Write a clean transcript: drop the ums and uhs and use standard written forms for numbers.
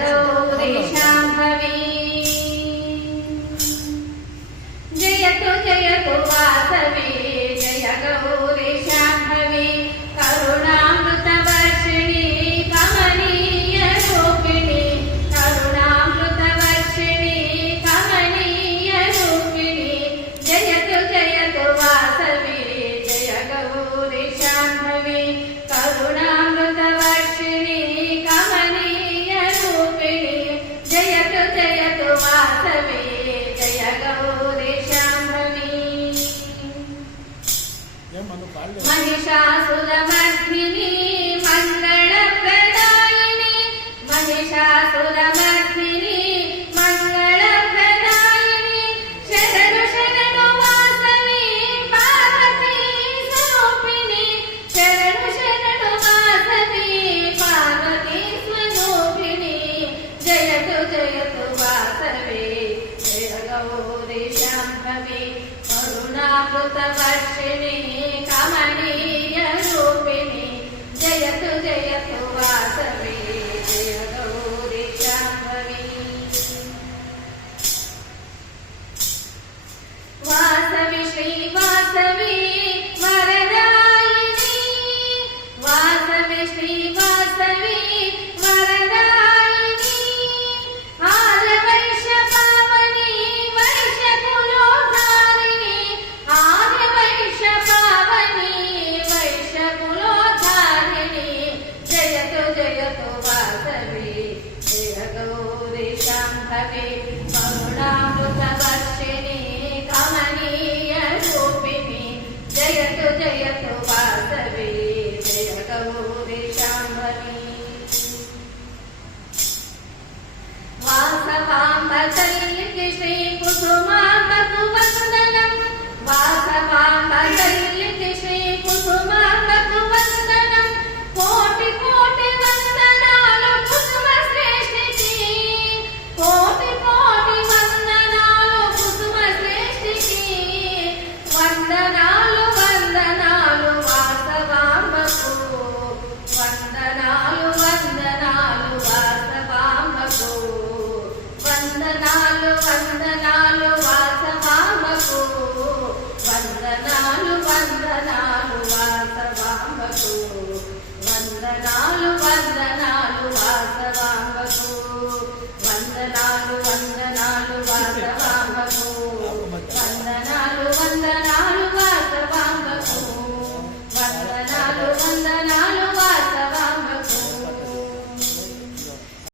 गौरी शाम्भवी जयतु जयतु वासवी जय गौरी शाम्भवी करुणामृतवर्षिणी कमनीय रूपिणी करुणामृतवर्षिणी कमनीय रूपिणी जयतु जयतु वासवी जय गौरी शाम्भवी करुणामृतवर्षिणी कमनीय रूपिणी जयतु जयतु वासवी जय गौरी शाम्भवी महिषासुरमर्दिनी मङ्गलप्रदायिनी महिषासुरमर्दिनी मङ्गलप्रदायिनी शरणु शरणु वासवी पार्वती स्वरूपिणी शरणु शरणु वासवी पार्वती स्वरूपिणी जयतु जयतु वासवी जय गौरी शाम्भवी करुणामृतवर्षिणी